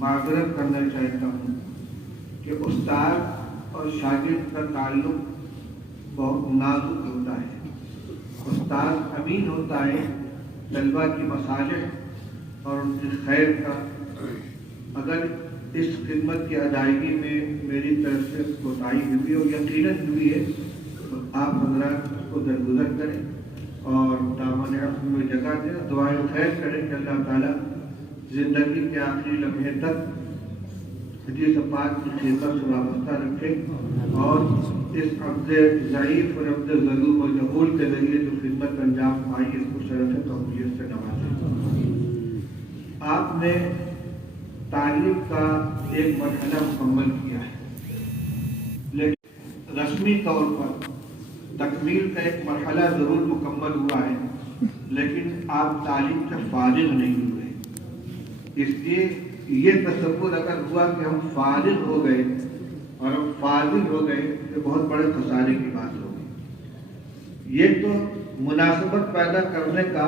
معذرت کرنا چاہتا ہوں کہ استاد اور شاگرد کا تعلق بہت نازک ہوتا ہے۔ استاد امین ہوتا ہے طلبہ کی مصالح اور ان کی خیر کا۔ اگر اس خدمت کی ادائیگی میں میری طرف سے کوتاہی ہوئی اور یقیناً ہوئی ہے تو آپ حضرات اس کو درگزر کریں اور دامن عفو میں جگہ دیں، دعائیں خیر کریں کہ اللہ تعالیٰ زندگی کے آخری لمحے تک حدیث پاک کی خدمت سے وابستہ رکھے اور اس عبد ضعیف اور عبد ظلوم و جہول کے ذریعے جو خدمت انجام پائی اس کو شرف توفیق سے نوازے۔ آپ نے تعلیم کا ایک مرحلہ مکمل کیا ہے، لیکن رسمی طور پر تکمیل کا ایک مرحلہ ضرور مکمل ہوا ہے، لیکن آپ تعلیم سے فارغ نہیں ہوئے۔ اس لیے یہ تصور اگر ہوا کہ ہم فارغ ہو گئے اور ہم فارغ ہو گئے تو بہت بڑے خسارے کی بات ہوگی۔ یہ تو مناسبت پیدا کرنے کا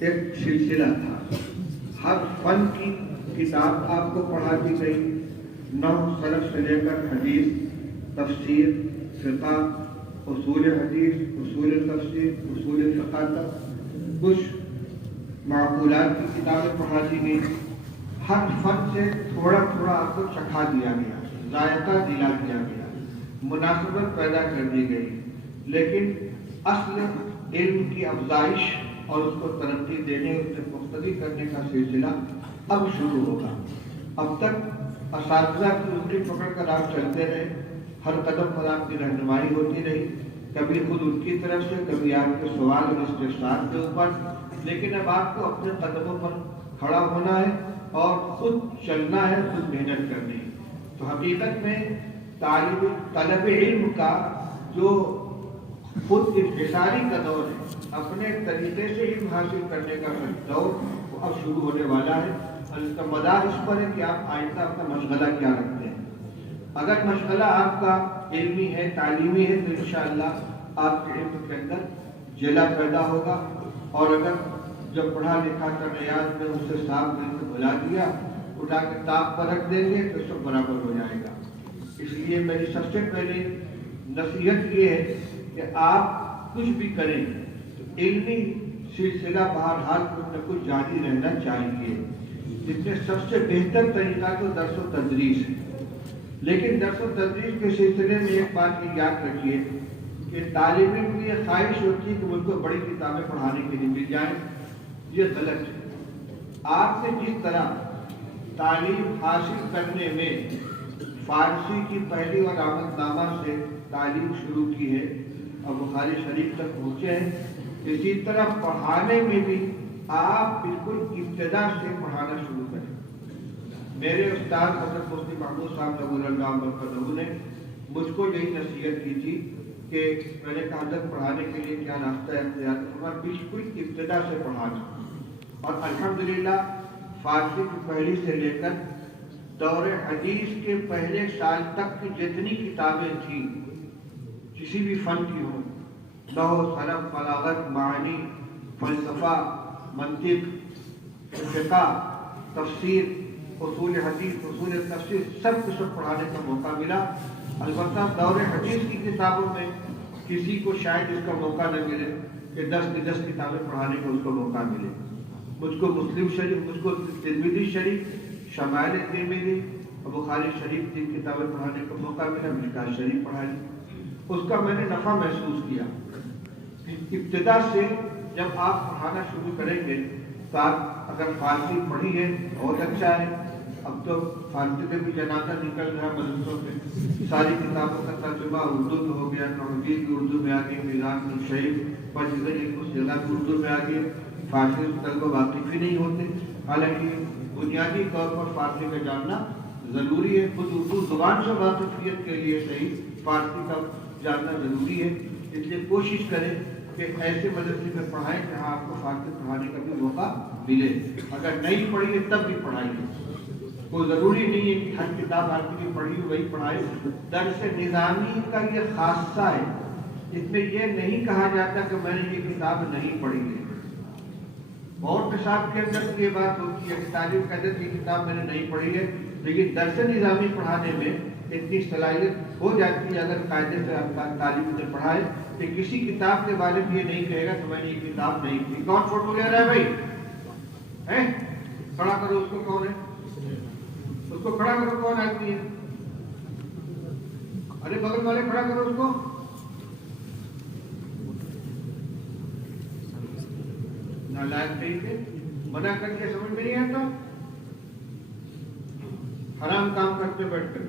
ایک سلسلہ تھا۔ ہر فن کی کتاب آپ کو پڑھا دی گئی، نحو صرف سے لے کر حدیث، تفسیر، فقہ، اصول حدیث، اصول تفسیر، اصول فقہ تک کچھ معقولات کی کتابیں پڑھا دی گئی۔ ہر فن سے تھوڑا تھوڑا آپ کو چکھا دیا گیا، ذائقہ دلا دیا گیا، مناسبت پیدا کر دی گئی، لیکن اصل علم کی افزائش اور اس کو ترقی دینے، اس سے مختلف کرنے کا سلسلہ اب شروع ہوگا۔ اب تک اساتذہ کی انگلی پکڑ کر آپ چلتے رہے، ہر قدم پر آپ کی رہنمائی ہوتی رہی، کبھی خود ان کی طرف سے، کبھی آپ کے سوال اور استفسار کے اوپر، لیکن اب آپ کو اپنے قدموں پر کھڑا ہونا ہے اور خود چلنا ہے، خود محنت کرنی ہے۔ تو حقیقت میں طلب علم کا جو خود انحصاری کا دور ہے، اپنے طریقے سے علم حاصل کرنے کا دور وہ اب شروع ہونے والا ہے۔ اور مدار اس پر ہے کہ آپ آئندہ اپنا مشغلہ کیا رکھتے ہیں۔ اگر مشغلہ آپ کا علمی ہے، تعلیمی ہے، تو انشاءاللہ آپ کے علم کے اندر جلا پیدا ہوگا، اور اگر جب پڑھا لکھا کا نیاز میں اسے صاف دل سے بلا دیا، اٹھا کے تاپ پر رکھ دیں گے تو سب برابر ہو جائے گا۔ اس لیے میری سب سے پہلے نصیحت یہ ہے کہ آپ کچھ بھی کریں تو علمی سلسلہ بہرحال کچھ نہ کچھ جاری رہنا چاہیے، جس میں سب سے بہتر طریقہ تو درس و تدریس ہے۔ لیکن درس و تدریس کے سلسلے میں ایک بات یہ یاد رکھیے کہ طالب علم کی یہ خواہش ہوتی ہے کہ مجھ کو بڑی کتابیں پڑھانے کے لیے مل جائیں، یہ غلط ہے۔ آپ نے جس طرح تعلیم حاصل کرنے میں فارسی کی پہلی اور آمدنامہ سے تعلیم شروع کی ہے اور بخاری شریف تک پہنچے ہیں، اسی طرح پڑھانے میں بھی آپ بالکل ابتدا سے پڑھانا شروع کریں۔ میرے استاد حضرت مفتی محمود صاحب رضی اللہ عنہ نے مجھ کو یہی نصیحت کی تھی کہ میں نے کہا حضرت پڑھانے کے لیے کیا راستہ اختیار کرنا، بالکل ابتدا سے پڑھانا۔ اور الحمدللہ فارسی کی پہلی سے لے کر دور حدیث کے پہلے سال تک کی جتنی کتابیں تھیں، کسی بھی فن کی ہوں، نحو، صرف، بلاغت، معانی، فلسفہ، منطق، فقہ، تفسیر، اصول حدیث، اصول تفسیر، سب کو سب پڑھانے کا موقع ملا۔ البتہ دور حدیث کی کتابوں میں کسی کو شاید اس کا موقع نہ ملے کہ 10 کی 10 کتابیں پڑھانے کا اس کو موقع ملے۔ مجھ کو مسلم شریف، مجھ کو ترمذی شریف، شمائل ترمذی اور بخاری شریف 3 کتابیں پڑھانے کا موقع ملا، مشکوٰۃ شریف پڑھا لی۔ اس کا میں نے نفع محسوس کیا۔ ابتدا سے جب آپ پڑھانا شروع کریں گے تو آپ اگر فارسی پڑھی ہے بہت اچھا ہے، اب تو فارسی میں بھی جنازہ نکل رہا مدرسوں میں، ساری کتابوں کا ترجمہ اردو میں ہو گیا، نحوی بھی اردو میں آ گئی، میزان الشریف پر اس جگہ اردو میں آ گئی۔ فارسی سے طلبہ واقف ہی نہیں ہوتے، حالانکہ بنیادی طور پر فارسی کا جاننا ضروری ہے۔ خود اردو زبان سے واقفیت کے لیے صحیح فارسی کا جاننا ضروری ہے۔ اس لیے کوشش کریں کہ ایسے مدرسے میں پڑھائیں جہاں آپ کو فارسی پڑھانے کا بھی موقع ملے۔ اگر نہیں پڑھی ہے تب بھی پڑھائیے، کوئی ضروری نہیں ہے کہ ہر کتاب آپ کی پڑھی وہی پڑھائے۔ درس نظامی کا یہ خاصہ ہے، اس میں یہ نہیں کہا جاتا کہ میں نے یہ کتاب نہیں پڑھی ہے، بہت نصاب کے اندر یہ بات ہوتی ہے کہ تعلیم کے اندر یہ کتاب میں نے نہیں پڑھی ہے، لیکن درس نظامی پڑھانے میں اتنی صلاحیت ہو جاتی ہے اگر قاعدے سے آپ کا تعلیم سے پڑھائے کہ کسی کتاب کے بارے میں یہ نہیں کہے گا کہ میں نے یہ کتاب نہیں پڑھی۔ کون فوٹو لے رہا ہے بھائی؟ کھڑا کرو اس کو، کون ہے؟ اس کو کھڑا کرو، کون آدمی ہے؟ ارے بغل والے کھڑا کرو اس کو۔ نالائق نہیں تھے، منع کر کے سمجھ میں نہیں آتا، حرام کام کرتے بیٹھ کر۔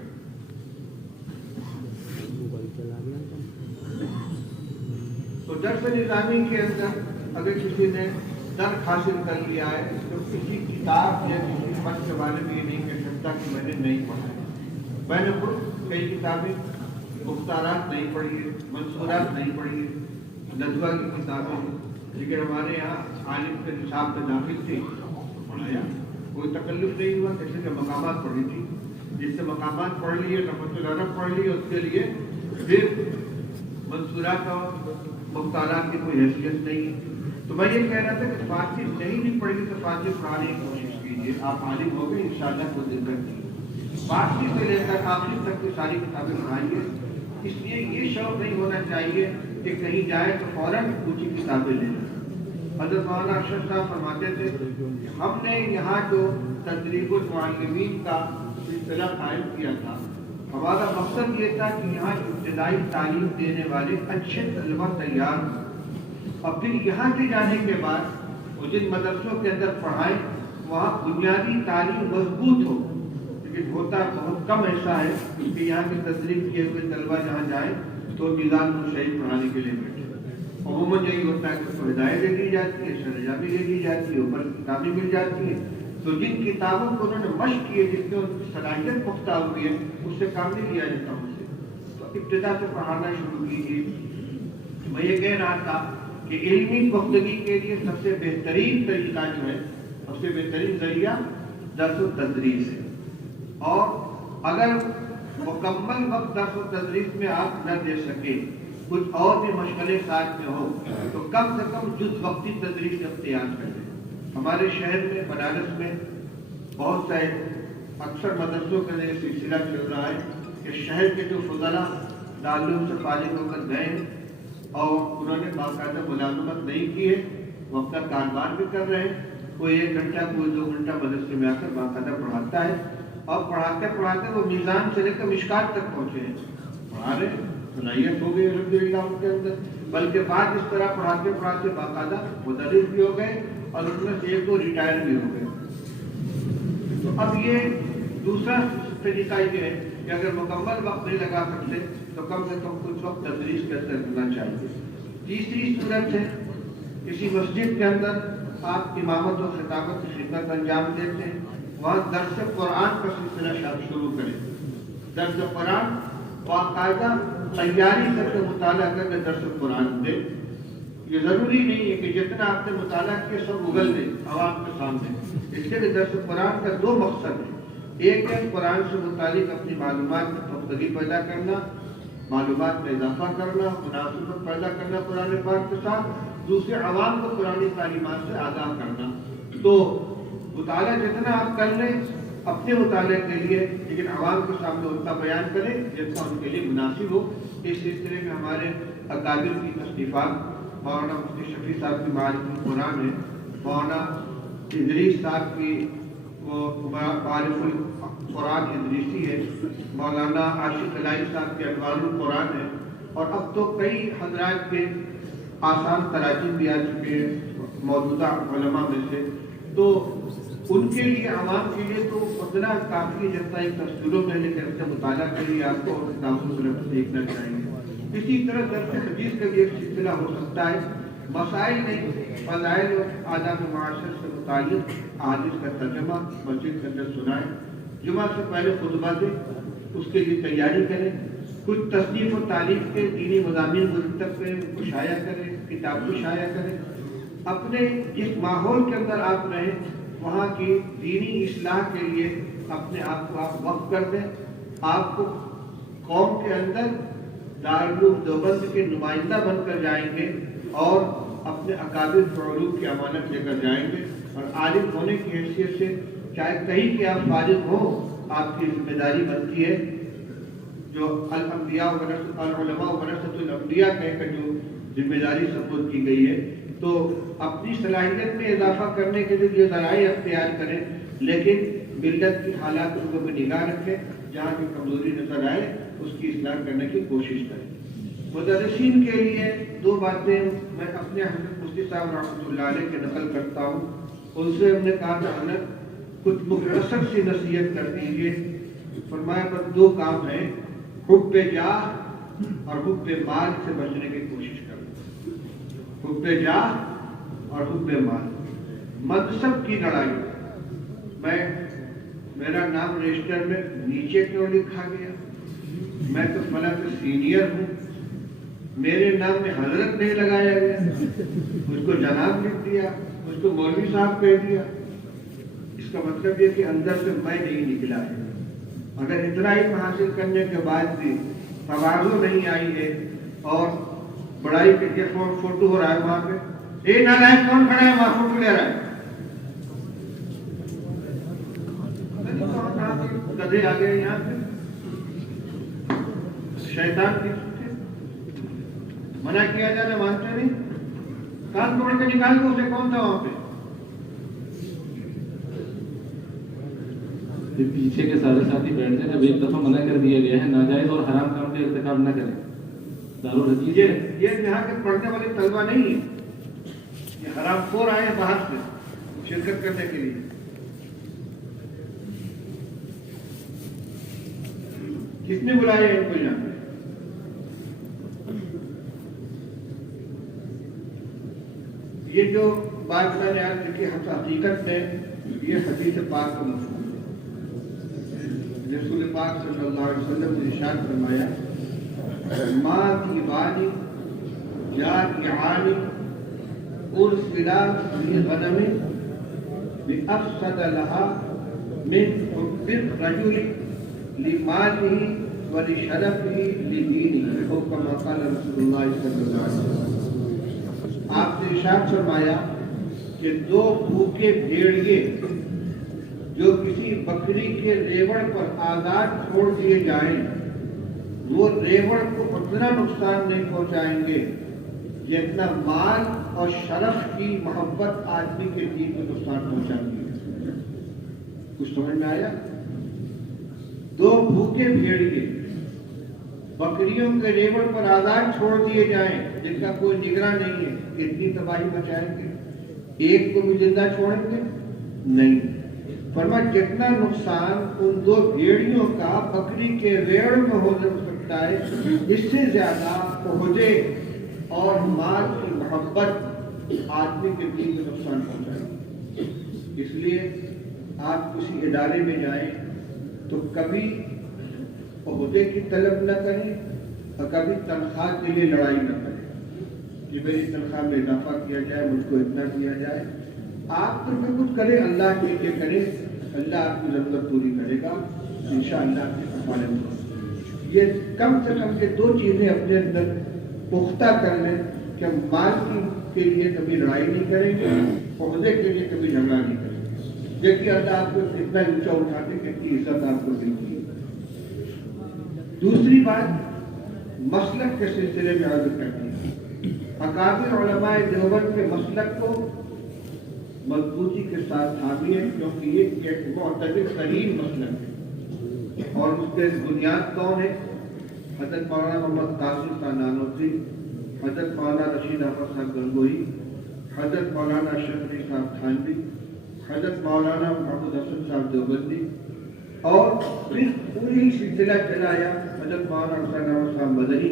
تو درس نظامی کے اندر اگر کسی نے درک حاصل کر لیا ہے تو کسی کتاب یا کسی فن کے بارے میں یہ نہیں کہہ سکتا کہ میں نے نہیں پڑھا ہے۔ میں نے خود کئی کتابیں مختارات نہیں پڑھی ہے، منصورات نہیں پڑھی ہے، ندوہ کی کتابیں، لیکن ہمارے یہاں عالم کے نصاب میں داخل تھے پڑھایا، کوئی تکلف نہیں ہوا۔ کسی نے مقامات پڑھی تھی، جس سے مقامات پڑھ لیے، نفس العرب پڑھ لیے، اس کے لیے پھر منصورات اور مختارات کی کوئی حیثیت نہیں ہے۔ تو میں یہ کہہ رہا تھا کہ فارسی نہیں بھی پڑھی تو فارسی پڑھانے کی کوشش کیجیے، آپ عالم ہو گئے انشاءاللہ کو دل کر فارسی سے لے کر آخر تک کی ساری کتابیں پڑھائیے۔ اس لیے یہ شوق نہیں ہونا چاہیے کہ کہیں جائے تو فوراً اونچی کتابیں لیں۔ حضرت مولانا ارشد صاحب فرماتے تھے کہ ہم نے یہاں جو تدریب المعلمین کا سلسلہ قائم کیا تھا، ہمارا مقصد یہ تھا کہ یہاں ابتدائی تعلیم دینے والے اچھے طلبہ تیار ہوں، اور پھر یہاں سے جانے کے بعد وہ جن مدرسوں کے اندر پڑھائیں وہاں بنیادی تعلیم مضبوط ہو۔ لیکن ہوتا بہت کم ایسا ہے کہ یہاں کے تدریب کیے ہوئے طلبہ جہاں جائیں تو نظام کو صحیح پڑھانے کے لیے بیٹھے۔ عموماً یہی ہوتا ہے کہ ہدایت دے دی جاتی ہے، شرجہ بھی دے دی جاتی ہے، اوپر کتابیں مل جاتی ہیں، تو جن کتابوں کو انہوں نے مشق کیے، جس میں ان کی صلاحیت پختہ ہوئی ہے، اس سے کام نہیں لیا جاتا ان سے۔ تو ابتدا سے پڑھانا شروع کیجیے۔ میں یہ کہہ رہا تھا کہ علمی پختگی کے لیے سب سے بہترین طریقہ جو ہے، سب سے بہترین ذریعہ درس و تدریس ہے، اور اگر مکمل وقت درس و تدریس میں آپ نہ دے سکیں، کچھ اور بھی مشغلے ساتھ میں ہو، تو کم سے کم جز وقتی تدریس اختیار کریں۔ ہمارے شہر میں بنارس میں بہت سے اکثر مدرسوں کا یہ سلسلہ چل رہا ہے کہ شہر کے جو فضلاء تعلیم سے فارغ ہو کر گئے اور انہوں نے باقاعدہ ملازمت نہیں کی ہے، وہ اپنا کاروبار بھی کر رہے ہیں، کوئی 1 گھنٹہ کوئی 2 گھنٹہ مدرسے میں آ کر باقاعدہ پڑھاتا ہے، اور پڑھاتے پڑھاتے وہ میزان سے لے کر مشکات تک پہنچے ہیں، پڑھا رہے ہیں، صلاحیت ہو گئی الحمدللہ ان کے اندر، بلکہ بعد اس طرح پڑھاتے پڑھاتے باقاعدہ مدرس بھی ہو گئے اور ان میں سے 1-2 ریٹائر بھی ہو گئے۔ تو اب یہ دوسرا طریقہ یہ ہے کہ اگر مکمل وقت نہیں لگا سکتے تو کم سے کم کچھ وقت تدریس کرتے رہنا چاہیے۔ تیسری صورت ہے، کسی مسجد کے اندر آپ امامت و خطابت کی خدمت انجام دیتے ہیں، وہاں درس قرآن کا سلسلہ شروع کریں۔ درس قرآن باقاعدہ تیاری کر کے مطالعہ کر کے درس قرآن دیں۔ یہ ضروری نہیں ہے کہ جتنا آپ نے مطالعہ کیا سب اگل دیں عوام کے سامنے، اس لیے کہ درس قرآن کا 2 مقصد ہے۔ ایک ہے قرآن سے متعلق اپنی معلومات میں پختگی پیدا کرنا، معلومات میں اضافہ کرنا، مناسبت پیدا کرنا قرآن پاک کے ساتھ، دوسرے عوام کو قرآن تعلیمات سے آگاہ کرنا۔ تو مطالعہ جتنا آپ کر لیں اپنے مطالعے کے لیے، لیکن عوام کے سامنے ان کا بیان کریں جتنا ان کے لیے مناسب ہو۔ اس سلسلے میں ہمارے اکابر کی تصنیفات، مولانا مفتی شفیع صاحب کی معارف القرآن ہے، مولانا ادریس صاحب کی وہ معارف القرآن ادریسی ہے، مولانا عاشق الہی صاحب کے انوار القرآن ہے، اور اب تو کئی حضرات کے آسان تراجم بھی آ چکے ہیں موجودہ علماء میں سے، تو ان کے لیے عوام کے لیے تو اتنا کافی جتنا ایک دستوروں میں لے کر مطالعہ کے لیے آپ کو کتابوں سے دیکھنا چاہیے۔ اسی طرح درس حدیث کا بھی ایک سلسلہ ہو سکتا ہے، مسائل نہیں، فضائل اور آداب معاشرت سے متعلق احادیث کا ترجمہ مسجد کے اندر سنائیں، جمعہ سے پہلے خطبہ دیں، اس کے لیے تیاری کریں، کچھ تصنیف و تعلیف کے دینی مضامین مرتب کریں، ان کو شائع کریں، کتاب کو شائع کریں۔ اپنے جس ماحول کے اندر آپ رہیں وہاں کی دینی اصلاح کے لیے اپنے آپ کو آپ وقف کر دیں۔ آپ کو قوم کے اندر دارالعلوم دیوبند کے نمائندہ بن کر جائیں گے، اور اپنے اکابر فعلوم کی امانت لے کر جائیں گے، اور عالم ہونے کی حیثیت سے چاہے کہیں کہ آپ فارغ ہوں، آپ کی ذمہ داری بنتی ہے جو الانبیاء العلماء ورثۃ الانبیاء کہہ کر جو ذمہ داری سپرد کی گئی ہے، تو اپنی صلاحیت میں اضافہ کرنے کے لیے یہ ذرائع اختیار کریں، لیکن ملت کی حالات کو بھی نگاہ رکھیں، جہاں کی کمزوری نظر آئے اس کی اصلاح کرنے کی کوشش کریں۔ مدرسین کے لیے دو باتیں میں اپنے حضرت مفتی صاحب رحمۃ اللہ علیہ کے نقل کرتا ہوں، ان سے ہم نے کہا کہ حضرت کچھ مختصر سی نصیحت کر دیجیے۔ فرمایا پر دو کام ہیں، حب جاہ اور حب مال سے بچنے کی کوشش کرو۔ حب جاہ اور حب مال، منصب کی لڑائی۔ میرا نام رجسٹر میں نیچے کیوں لکھا گیا؟ میں تو فلاں سے سینئر ہوں، میرے نام میں حضرت نہیں لگایا گیا، مجھ کو جناب لکھ دیا، مجھ کو مولوی صاحب کہہ دیا۔ اس کا مطلب یہ کہ اندر سے میں نہیں نکلا ہے۔ اگر اتنا علم حاصل کرنے کے بعد بھی تواضع نہیں آئی ہے اور بڑائی کے فوٹو ہو رہا ہے وہاں پہ، اے نالائق کون کھڑا ہے وہاں فوٹو لے رہا ہے؟ گدھے آ گئے یہاں پہ، شیطان کی منع کیا جانا مانتے نہیں، کان پکڑ کے نکال کے اسے کون تھا وہاں پہ؟ پیچھے کے سارے ساتھی بیٹھتے ہیں، اب ایک دفعہ منع کر دیا گیا ہے ناجائز اور حرام کام کا ارتکاب نہ کریں۔ دارالحدیث یہ یہاں کے پڑھنے والے طلبہ نہیں ہے، یہ حرام خور آئے ہیں باہر سے شرکت کرنے کے لیے۔ کس نے بلایا ان کو یہاں پہ؟ یہ جو بات میں نے آج لکھی حقیقت میں یہ حدیث پاک کا مفہوم ہے۔ رسول پاک صلی اللہ علیہ وسلم نے ارشاد فرمایا، ماں کی وانی یا اعانی ارسلا فی غنم بافسد لها من حب الرجل لماله ولشرفه لدینه، او کما قال رسول اللہ صلی اللہ علیہ وسلم۔ آپ نے ارشاد فرمایا کہ دو بھوکے بھیڑیے جو کسی بکری کے ریوڑ پر آزاد چھوڑ دیے جائیں، وہ ریوڑ کو اتنا نقصان نہیں پہنچائیں گے جتنا مال اور شرف کی محبت آدمی کے دین کو نقصان پہنچاتی ہے۔ کچھ سمجھ میں آیا؟ دو بھوکے بھیڑیے بکریوں کے ریوڑ پر آزاد چھوڑ دیے جائیں جن کا کوئی نگراں نہیں ہے، اتنی تباہی مچائیں گے؟ ایک کو بھی زندہ چھوڑیں گے؟ نہیں۔ فرمایا جتنا نقصان ان دو بھیڑیوں کا بکری کے ریوڑ میں ہو سکتا ہے، اس سے زیادہ عہدے اور مال کی محبت آدمی کے دین میں نقصان پہنچائے۔ اس لیے آپ کسی ادارے میں جائیں تو کبھی عہدے کی طلب نہ کریں اور کبھی تنخواہ کے لیے لڑائی نہ کریں کہ میری تنخواہ میں اضافہ کیا جائے، مجھ کو اتنا کیا جائے۔ آپ تو کچھ کریں، اللہ کے لیے کریں، اللہ آپ کی ضرورت پوری کرے گا انشاءاللہ آپ کی کفالت ہوگی۔ یہ کم سے کم یہ دو چیزیں اپنے اندر پختہ کر لیں کہ ہم مال کے لیے کبھی لڑائی نہیں کریں گے، عہدے کے لیے کبھی جھگڑا نہیں کریں گے۔ دیکھیے اللہ آپ کو اتنا اونچا اٹھا کے کتنی عزت آپ کو ملتی ہے۔ دوسری بات مسلک کے سلسلے میں عرض کرتی ہے، اکابر علماء دیوبند کے مسلک کو مضبوطی کے ساتھ تھامی ہے، کیونکہ یہ ایک معتبر ترین مسلک ہے، اور اس کے بنیاد کون ہے؟ حضرت مولانا محمد قاسم صاحب نانوتری، حضرت مولانا رشید احمد صاحب گنگوہی، حضرت مولانا شفیع صاحب تھانوی، حضرت مولانا محمد حسن صاحب دیوبندی، اور پھر پوری سلسلہ چلا آیا حضرت مولانا حسین احمد صاحب مدنی،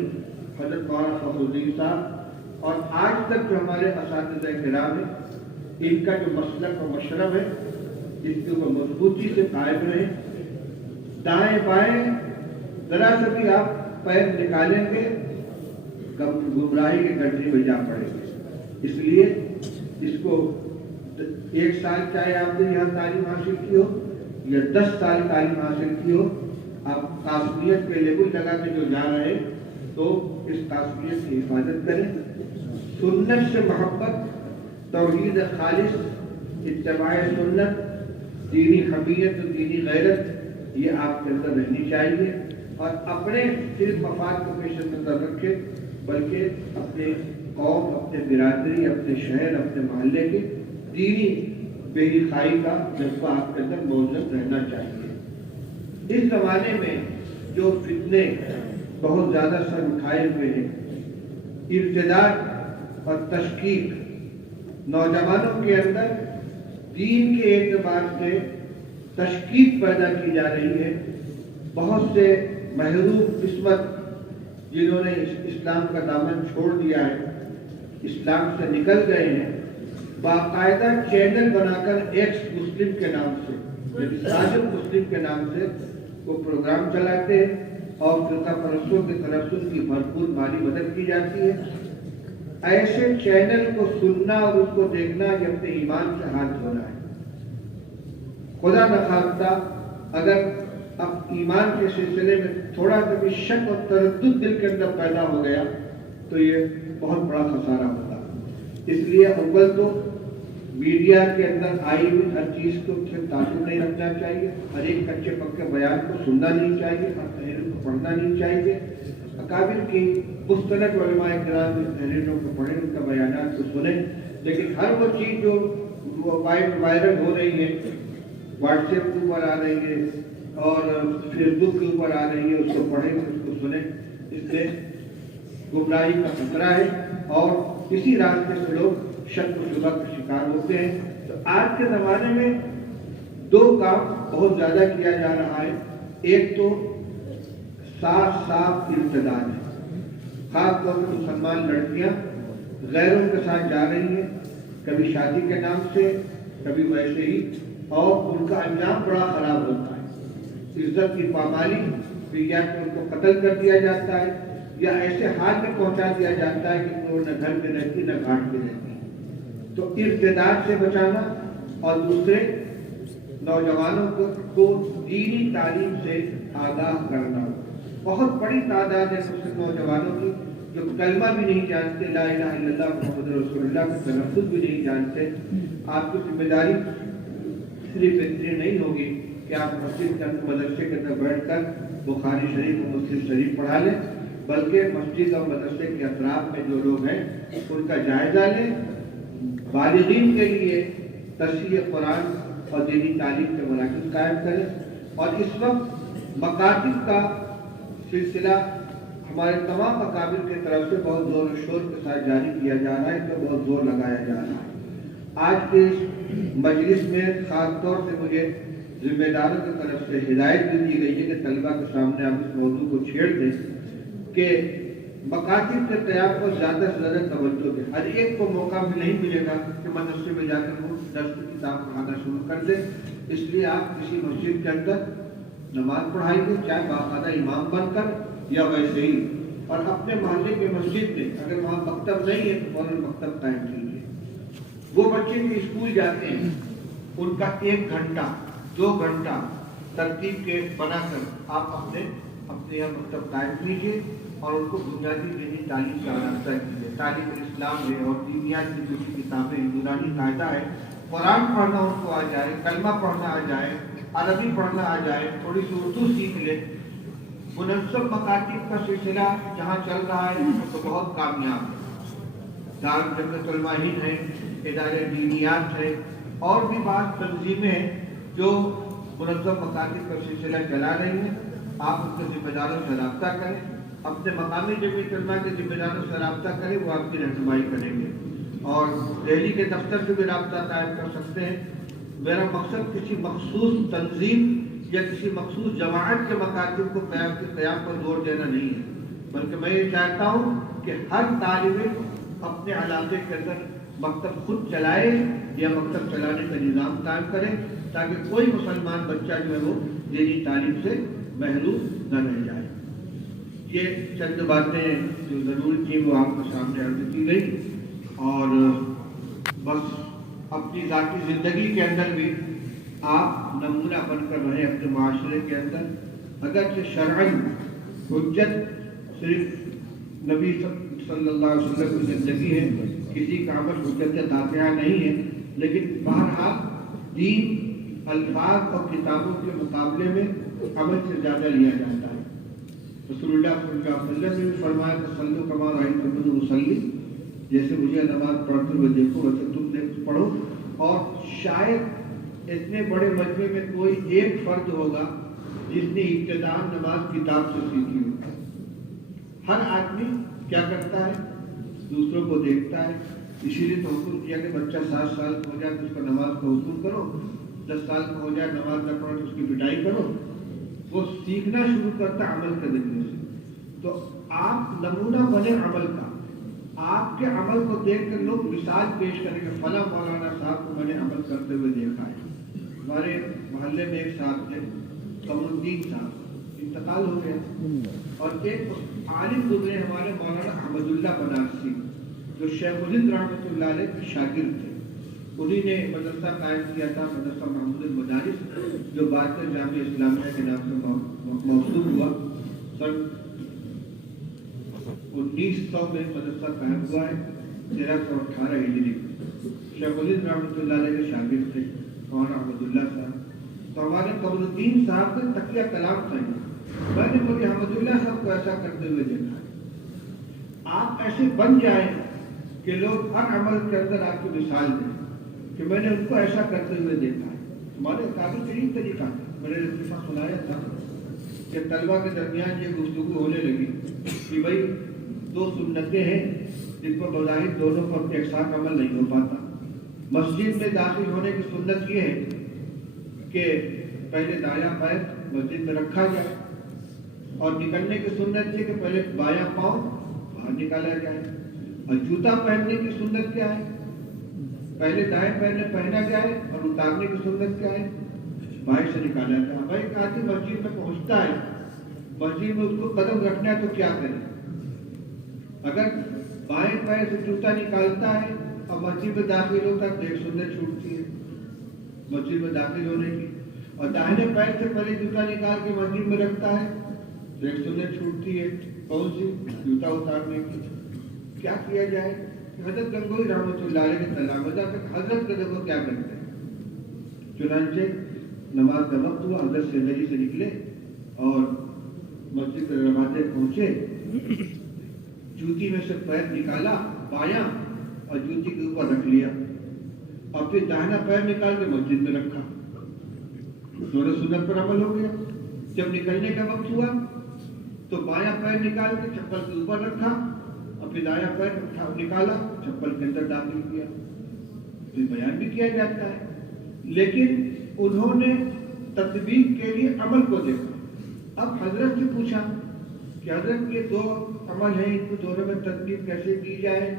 حضرت مولانا فخر الدین صاحب، اور آج تک جو ہمارے اساتذہ کرام ہیں ان کا جو مسلک و مشرب ہے اس کے اوپر مضبوطی سے قائم رہے۔ دائیں بائیں ذرا سا بھی آپ پیر نکالیں گے گمراہی کے گڈھے میں جا پڑیں گے۔ اس لیے اس کو 1 سال چاہے آپ نے یہاں تعلیم حاصل کی ہو یا 10 سال تعلیم حاصل کی ہو، آپ قاسمیت کے لیبل لگا کے جو جا رہے تو اس قاسمیت کی حفاظت کریں، سنت سے محبت، توحید خالص، اتباع سنت، دینی حمیت و دینی غیرت یہ آپ کے اندر رہنی چاہیے، اور اپنے صرف مفاد کو پیش نظر رکھے بلکہ اپنے قوم، اپنے برادری، اپنے شہر، اپنے محلے کی دینی بے رخائی کا جذبہ آپ کے اندر موجود رہنا چاہیے۔ اس زمانے میں جو فتنے بہت زیادہ سر اٹھائے ہوئے ہیں، ارتداد اور تشکیک، نوجوانوں کے اندر دین کے اعتبار سے تشکیک پیدا کی جا رہی ہے۔ بہت سے محروم قسمت جنہوں نے اسلام کا دامن چھوڑ دیا ہے، اسلام سے نکل گئے ہیں، باقاعدہ چینل بنا کر ایکس مسلم کے نام سے، یعنی صادق مسلم کے نام سے وہ پروگرام چلاتے ہیں اور فرقہ پرستوں کی طرف سے ان کی بھرپور مالی مدد کی جاتی ہے۔ ایسے چینل کو سننا اور اس کو دیکھنا یہ اپنے ایمان سے ہاتھ دھونا ہے۔ خدا نخواستہ اگر اب ایمان کے سلسلے میں تھوڑا سا بھی شک اور تردد دل کے اندر پیدا ہو گیا تو یہ بہت بڑا خسارہ ہوگا۔ اس لیے اول تو میڈیا کے اندر آئی ہوئی ہر چیز کو سے تعلق نہیں رکھنا چاہیے، ہر ایک کچے پکے بیان کو سننا نہیں چاہیے، ہر تحریر کو پڑھنا نہیں چاہیے۔ اکابر کی مستند علماء کرام کی تحریروں کو پڑھیں، ان کا بیانات کو سنیں، لیکن ہر وہ چیز جو وائرل ہو رہی ہے، واٹس ایپ کے اوپر آ رہی ہے اور فیس بک کے اوپر آ رہی ہے، اس کو پڑھیں، اس کو سنیں، اس سے گمراہی کا خطرہ ہے اور اسی راستے سے لوگ شک و شبہ کا شکار ہوتے ہیں۔ تو آج کے زمانے میں دو کام بہت زیادہ کیا جا رہا ہے۔ ایک تو صاف ارتداد ہے، خاص طور پر مسلمان لڑکیاں غیروں کے ساتھ جا رہی ہیں، کبھی شادی کے نام سے، کبھی ویسے ہی، اور ان کا انجام بڑا خراب ہوتا ہے۔ عزت کی پامالی، یا کہ ان کو قتل کر دیا جاتا ہے یا ایسے حال میں پہنچا دیا جاتا ہے کہ وہ نہ گھر میں رہتی نہ گھاٹ میں رہتی۔ تو ارتداد سے بچانا اور دوسرے نوجوانوں کو دینی تعلیم سے آگاہ کرنا۔ بہت بڑی تعداد ہے مسلم نوجوانوں کی جو کلمہ بھی نہیں جانتے، لا الہ الا اللہ محمد رسول اللہ کا تلفظ بھی نہیں جانتے۔ آپ کی ذمہ داری صرف اتنی نہیں ہوگی کہ آپ مسجد کے اندر، مدرسے کے اندر بیٹھ کر بخاری شریف اور مسلم شریف پڑھا لیں، بلکہ مسجد اور مدرسے کے اطراف میں جو لوگ ہیں ان کا جائزہ لیں، بالغین کے لیے تشریح قرآن اور دینی تعلیم کے مراکز قائم کریں۔ اور اس وقت مکاتب کا سلسلہ ہمارے تمام اکابر کی طرف سے بہت زور و شور کے ساتھ جاری کیا جا رہا ہے، اس پر بہت زور لگایا جا رہا ہے۔ آج کے اس مجلس میں خاص طور سے مجھے ذمہ داروں کی طرف سے ہدایت بھی دی گئی ہے کہ طلبہ کے سامنے آپ اس موضوع کو چھیڑ دیں کہ مکاتب کے قیام پر زیادہ سے زیادہ توجہ دیں۔ ہر ایک کو موقع بھی نہیں ملے گا کہ مدرسے میں جا کر وہ درس کی کتاب پڑھانا شروع کر دیں، اس لیے آپ کسی مسجد کے اندر نماز پڑھائیے، چاہے باقاعدہ امام بن کر یا ویسے ہی، اور اپنے محلے کے مسجد میں اگر وہاں مکتب نہیں ہے تو فوراً مکتب قائم کیجیے۔ وہ بچے جو اسکول جاتے ہیں ان کا 1 گھنٹہ 2 گھنٹہ ترتیب کے بنا کر آپ اپنے یہاں مکتب قائم کیجیے اور ان کو بنیادی دینی تعلیم کا راستہ کیجیے۔ تعلیم الاسلام ہے اور دینیات کی دوسری کتابیں، نورانی قاعدہ ہے، قرآن پڑھنا ان کو آ جائے، کلمہ پڑھنا آ جائے، عربی پڑھنا آ جائے، تھوڑی سی اردو سیکھ لے۔ منظم مکاتب کا سلسلہ جہاں چل رہا ہے تو بہت کامیاب ہے۔ دارالجمعیت علماء ہند ہے، ادارے دینیات ہے، اور بھی بعض تنظیمیں ہیں جو منظم مکاتب کا سلسلہ چلا رہی ہیں۔ آپ ان کے ذمہ داروں سے رابطہ کریں، اپنے مقامی جمعیت علماء کے ذمہ داروں سے رابطہ کریں، وہ آپ کی رہنمائی کریں گے، اور دہلی کے دفتر سے بھی رابطہ قائم کر سکتے ہیں۔ میرا مقصد کسی مخصوص تنظیم یا کسی مخصوص جماعت کے مکاتب کو قیام پر زور دینا نہیں ہے، بلکہ میں یہ چاہتا ہوں کہ ہر طالب علم اپنے علاقے کے اندر مکتب خود چلائے یا مکتب چلانے کا نظام قائم کرے، تاکہ کوئی مسلمان بچہ جو ہے وہ دینی تعلیم سے محروم نہ رہ جائے۔ یہ چند باتیں جو ضروری تھیں وہ آپ کے سامنے عرض کی گئی، اور بس اپنی ذاتی زندگی کے اندر بھی آپ نمونہ بن کر رہیں اپنے معاشرے کے اندر۔ اگرچہ شرعاً حجت صرف نبی صلی اللہ علیہ وسلم کی زندگی ہے، کسی کا عمل حجت قاطعہ نہیں ہے، لیکن بہرحال دین الفاظ اور کتابوں کے مقابلے میں عمل سے زیادہ لیا جاتا ہے۔ رسول اللہ صلی اللہ علیہ وسلم نے بھی فرمایا کہ صلو کما رأیتمونی اصلی، جیسے مجھے نماز پڑھتے ہوئے دیکھو ویسے تم نے پڑھو۔ اور شاید اتنے بڑے مجمع میں کوئی ایک فرد ہوگا جس نے ابتداء نماز کتاب سے سیکھی ہو۔ ہر آدمی کیا کرتا ہے؟ دوسروں کو دیکھتا ہے۔ اسی لیے تو حکم کیا کہ بچہ 7 سال کا ہو جائے تو اس کو نماز کا حکم کرو، 10 سال کا ہو جائے نماز نہ پڑھو تو اس کی پٹائی کرو۔ وہ سیکھنا شروع کرتا عمل کے ذریعے سے۔ تو آپ نمونہ بنے عمل کا، آپ کے عمل کو دیکھ کر لوگ مثال پیش کریں گے، فلاں مولانا صاحب کو میں نے عمل کرتے ہوئے دیکھا ہے۔ ہمارے محلے میں ایک صاحب تھے، قمر الدین صاحب، انتقال ہو گیا، اور ایک عالم گزرے ہمارے مولانا احمد اللہ بنارسی، جو شیخ الہند رحمۃ اللہ علیہ کے شاگرد تھے۔ انہی نے مدرسہ قائم کیا تھا، مدرسہ محمود المدارس، جو بعد میں جامعہ اسلامیہ کے نام سے موصول ہوا۔ سن 1900 میں مدرسہ قائم ہوا ہے، 1318 ہجری۔ شیخ الہند رحمۃ اللہ علیہ کے شاگرد تھے مولانا احمد اللہ صاحب۔ تو ہمارے قمر الدین صاحب کا تقیہ کلام تھا، میں نے مولوی احمد اللہ صاحب کو ایسا کرتے ہوئے دیکھا ہے۔ آپ ایسے بن جائیں کہ لوگ ہر عمل کے اندر آپ کو مثال دیں کہ میں نے ان کو ایسا کرتے ہوئے دیکھا ہے۔ ہمارے قابل ترین طریقہ میں نے لطیفہ سنایا تھا کہ طلبہ کے درمیان یہ گفتگو ہونے لگی کہ بھائی 2 سنتیں ہیں جن پر بظاہر دونوں پر یکساں عمل نہیں ہو پاتا۔ مسجد میں داخل ہونے کی سنت یہ ہے کہ پہلے دایاں پیر مسجد میں رکھا جائے، اور نکلنے کی سنت یہ کہ پہلے بایاں پاؤں باہر نکالا جائے۔ اور جوتا پہننے کی سنت کیا ہے؟ پہلے دائیں پیر میں پہنا جائے، اور اتارنے کی سنت کیا ہے؟ بائیں سے نکالا جائے۔ بھائی ایک آدمی مسجد میں پہنچتا ہے، مسجد میں اس کو قدم رکھنا ہے تو کیا کرے؟ اگر بائیں پیر سے جوتا نکالتا ہے اور مسجد میں داخل ہوتا ہے تو ایک سنت چھوٹتی ہے مسجد میں داخل ہونے کی، اور داہنے پیر سے پہلے جوتا نکال کے مسجد میں رکھتا ہے تو ایک سنت چھوٹتی ہے۔ کون سی؟ جوتا اتارنے کی۔ کیا کیا جائے؟ حضرت گنگوئی رحمۃ اللہ علیہ کے تلامذہ حضرت کے دیکھو کیا کرتے ہیں۔ چنانچہ نماز کا وقت ہوا، حضرت سے دری سے نکلے اور مسجد کے دروازے پہنچے، جوتی میں سے پیر نکالا بایاں اور جوتی کے اوپر رکھ لیا، اور پھر داہنا پیر نکال کے مسجد میں رکھا۔ دونوں سنت پر عمل ہو گیا۔ جب نکلنے کا وقت ہوا تو بایاں پیر نکال کے چپل کے اوپر رکھا، اور پھر دایاں پیر نکالا چپل کے اندر داخل کیا۔ پھر بیان بھی کیا جاتا ہے، لیکن انہوں نے تطبیق کے لیے عمل کو دیکھا۔ اب حضرت سے پوچھا کہ حضرت یہ 2 عمل ہیں، ان کو دونوں میں تطبیق کیسے کی جائے؟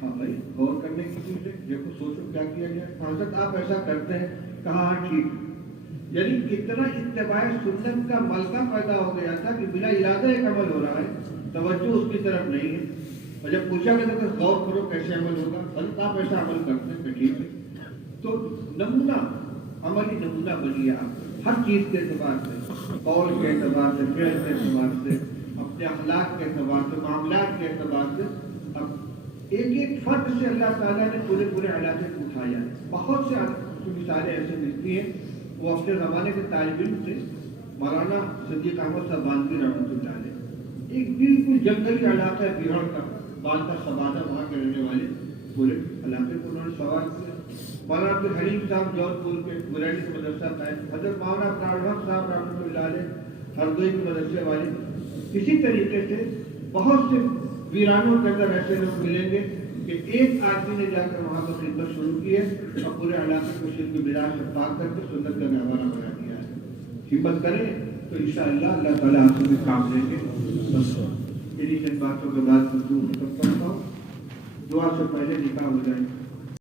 ہاں بھائی غور کرنے کی چیز ہے، دیکھو سوچو کیا کیا جائے۔ حضرت آپ ایسا کرتے ہیں؟ کہا ہاں ٹھیک۔ یعنی اتنا اتباع سنت کا ملکہ پیدا ہو گیا تھا کہ بلا ارادہ ایک عمل ہو رہا ہے، توجہ اس کی طرف نہیں ہے۔ اور جب پوچھا کہ غور کرو کیسے عمل ہوگا، حضرت آپ ایسا عمل کرتے ہیں کہ ٹھیک ہے۔ تو نمونہ، عملی نمونہ بنیے آپ ہر چیز کے اعتبار سے، قول کے اعتبار سے، فعل کے اعتبار سے، اپنے اخلاق کے اعتبار سے، معاملات کے اعتبار سے۔ اب ایک ایک فرد سے اللہ تعالیٰ نے پورے علاقے کو اٹھایا ہے۔ بہت سے مثالیں ایسے ملتی ہیں۔ وہ اپنے زمانے کے طالب علم تھے، مولانا صدیق احمد صاحب باندھی رحمۃ اللہ علیہ۔ ایک بالکل جنگلی علاقہ ہے بہاڑ کا، باندھا سبادہ، وہاں کے رہنے والے پورے علاقے کو انہوں نے سوال کیا۔ مولانا عبد الحلیم صاحب جون پور کے گریڈی کے مدرسہ قائم، حضرت مولانا ابراہیم صاحب رحمۃ اللہ علیہ ہردوئی کے مدرسے والے۔ اسی طریقے سے بہت سے ویرانوں کے اندر ایسے لوگ ملیں گے کہ ایک آدمی نے جا کر وہاں پر خدمت شروع کی ہے اور پورے علاقے کو شرک بدعت سے پاک کر کے سنت کا گہوارہ بنا دیا ہے۔ ہمت کریں تو انشاءاللہ اللہ تعالیٰ آپ سے بھی کام لیں گے۔ بس انہی چند باتوں کے بعد میں کرتا ہوں، دعا سے پہلے نکاح ہو جائے۔